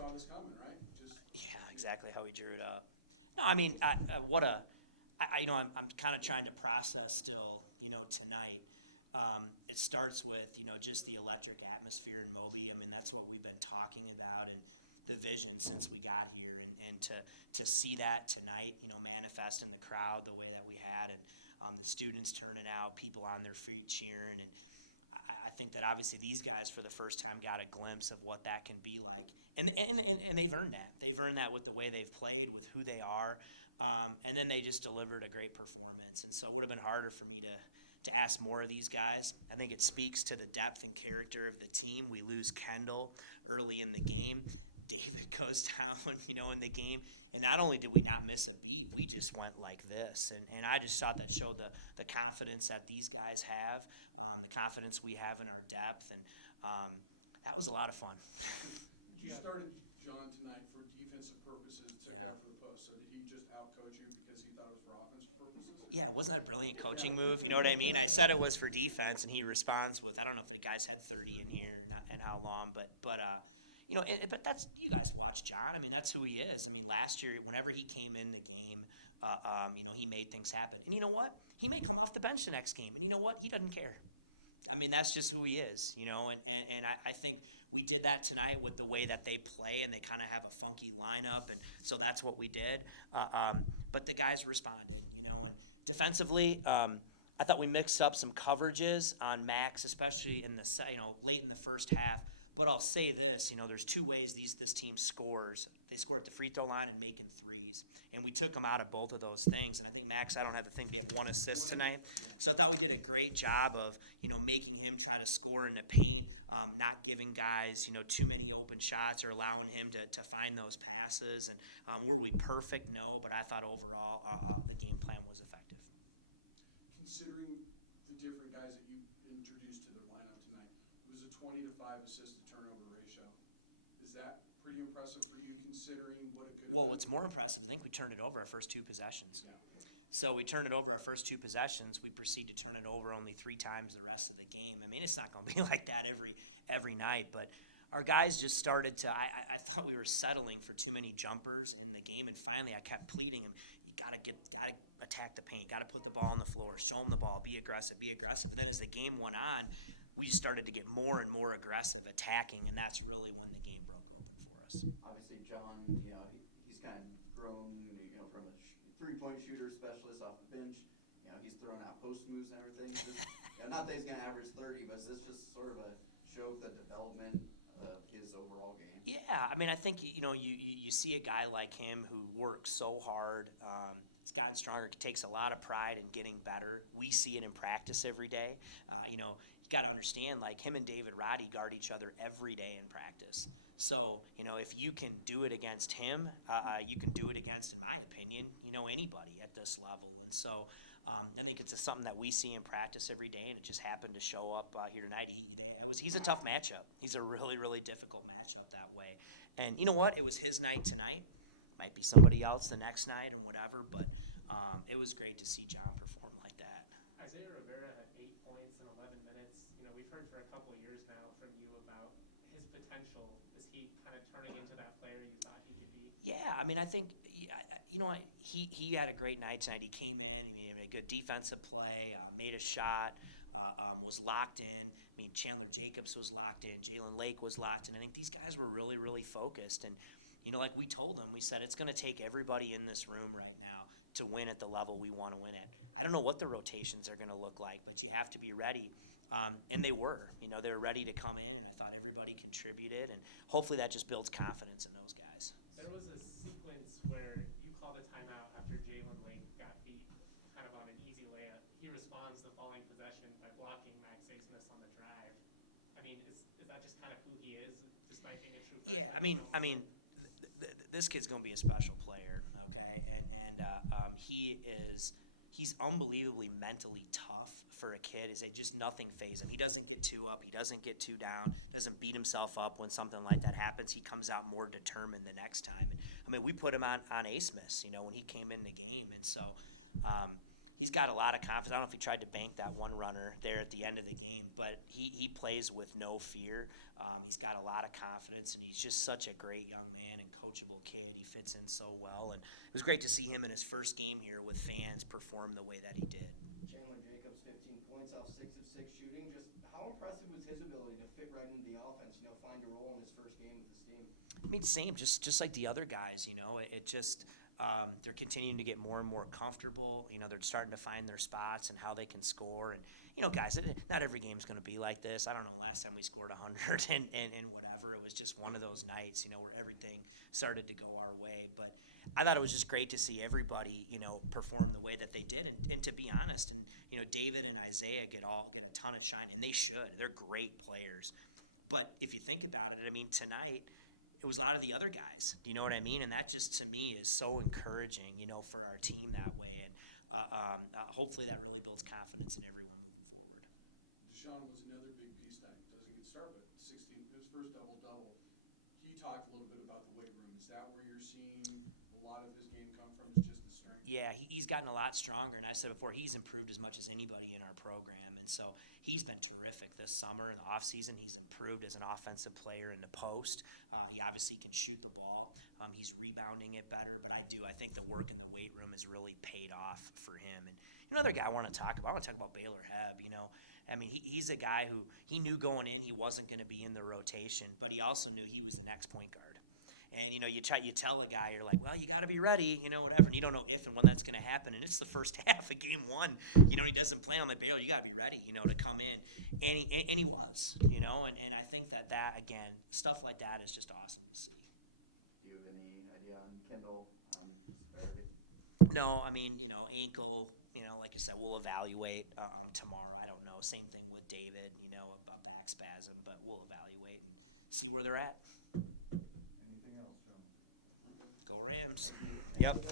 saw this coming, right? Yeah, exactly how he drew it up. No, I mean, I'm kind of trying to process still, tonight. It starts with, just the electric atmosphere in Moby. I mean, that's what we've been talking about and the vision since we got here. And to see that tonight, manifest in the crowd the way that we had, and the students turning out, people on their feet cheering. And I think that obviously these guys for the first time got a glimpse of what that can be like. And they've earned that. They've earned that with the way they've played, with who they are. And then they just delivered a great performance. And so it would have been harder for me to ask more of these guys. I think it speaks to the depth and character of the team. We lose Kendall early in the game. David goes down, in the game. And not only did we not miss a beat, we just went like this. And I just thought that showed the confidence that these guys have, the confidence we have in our depth. And that was a lot of fun. You started John tonight for defensive purposes, took out for the post. So did he just outcoach you because he thought it was for offensive purposes? Yeah, wasn't that a brilliant coaching move? You know what I mean? I said it was for defense, and he responds with, I don't know if the guys had 30 in here and how long, but that's, you guys watch John. I mean, that's who he is. I mean, last year, whenever he came in the game, he made things happen. And you know what? He may come off the bench the next game, and you know what? He doesn't care. I mean, that's just who he is, and I think we did that tonight with the way that they play, and they kind of have a funky lineup, and so that's what we did. But the guys responded, and defensively, I thought we mixed up some coverages on Max, especially in the late in the first half. But I'll say this, there's two ways this team scores. They score at the free throw line and making threes. And we took him out of both of those things. And I think Max, I don't have the thing, but he had one assist tonight. So I thought we did a great job of, making him try to score in the paint, not giving guys, too many open shots or allowing him to find those passes. And were we perfect? No, but I thought overall the game plan was effective. Considering the different guys that you introduced to the lineup tonight, it was a 20 to 5 assist to turnover ratio. Is that pretty impressive for you considering what it could have been? Well, what's more impressive, I think we turned it over our first two possessions. Yeah. So we turned it over our first two possessions. We proceed to turn it over only 3 times the rest of the game. I mean, it's not going to be like that every night, but our guys just started to. I thought we were settling for too many jumpers in the game, and finally I kept pleading him. You gotta attack the paint. Got to put the ball on the floor. Show them the ball. Be aggressive. Be aggressive. And then as the game went on, we started to get more and more aggressive attacking, and that's really when the game broke open for us. Obviously, John, he's kind of grown, from a three-point shooter specialist off the bench. He's throwing out post moves and everything. Not that he's going to average 30, but it's just sort of a show of the development of his overall game. Yeah, I mean, I think, you see a guy like him who works so hard. He's gotten stronger, takes a lot of pride in getting better. We see it in practice every day. You got to understand, like him and David Roddy guard each other every day in practice. So, if you can do it against him, you can do it against, in my opinion, anybody at this level. And so I think it's something that we see in practice every day, and it just happened to show up here tonight. He's a tough matchup. He's a really, really difficult matchup that way. And you know what? It was his night tonight. Might be somebody else the next night or whatever, but it was great to see John perform like that. Isaiah Rivera had 8 points in 11 minutes. We've heard for a couple of years now from you about his potential. Is he kind of turning into that player you thought he could be? Yeah, I mean, I think, he had a great night tonight. He came in, he made a good defensive play, made a shot, was locked in. I mean, Chandler Jacobs was locked in. Jalen Lake was locked in. I think these guys were really, really focused. And, like we told them, we said it's going to take everybody in this room right now to win at the level we want to win at. I don't know what the rotations are going to look like, but you have to be ready. And they were. They were ready to come in. I thought everybody contributed, and hopefully that just builds confidence in those guys. There was a sequence where you called a timeout after Jalen Lake got beat kind of on an easy layup. He responds the following possession by blocking Max Asmus on the drive. I mean, is that just kind of who he is, despite being a true freshman? Yeah, I mean, this kid's going to be a special player, okay? And he's unbelievably mentally tough for a kid. Is it just nothing phases him? He doesn't get too up. He doesn't get too down. Doesn't beat himself up when something like that happens. He comes out more determined the next time. And, I mean, we put him on Asmus, when he came in the game. And so, he's got a lot of confidence. I don't know if he tried to bank that one runner there at the end of the game, but he plays with no fear. He's got a lot of confidence, and he's just such a great young man and coachable kid. He fits in so well, and it was great to see him in his first game here with fans perform the way that he did. Chandler Jacobs, 15 points off 6 of 6 shooting. Just how impressive was his ability to fit right into the offense, find a role in his first game with this team? I mean, same, just like the other guys, it just, they're continuing to get more and more comfortable. They're starting to find their spots and how they can score. And, guys, not every game's going to be like this. I don't know, last time we scored 100 and whatever. It was just one of those nights, where everything started to go our way. But I thought it was just great to see everybody, perform the way that they did. And to be honest, David and Isaiah get a ton of shine, and they should. They're great players. But if you think about it, I mean, tonight, it was a lot of the other guys. Do you know what I mean? And that just, to me, is so encouraging, for our team that way. And hopefully that really builds confidence in everyone moving forward. Deshaun was another big piece tonight. Doesn't get started, but 16, his first double-double. He talked a little bit about the weight room. Is that where you're seeing a lot of his game come from, is just the strength? Yeah, he's gotten a lot stronger. And I said before, he's improved as much as anybody in our program. And so he's been terrific this summer. In the offseason, he's improved as an offensive player in the post. He obviously can shoot the ball. He's rebounding it better. But I think the work in the weight room has really paid off for him. And another guy I want to talk about Baylor Hebb. I mean, he's a guy who he knew going in he wasn't going to be in the rotation, but he also knew he was the next point guard. And, you tell a guy, you're like, well, you got to be ready, whatever. And you don't know if and when that's going to happen. And it's the first half of game one. He doesn't plan on the Baylor. You got to be ready, to come in. And he was, and I think that, again, stuff like that is just awesome to see. Do you have any idea on Kendall severity? No, I mean, ankle, like I said, we'll evaluate tomorrow. I don't know. Same thing with David, about back spasm, but we'll evaluate and see where they're at. Anything else, John? Go Rams. Yep.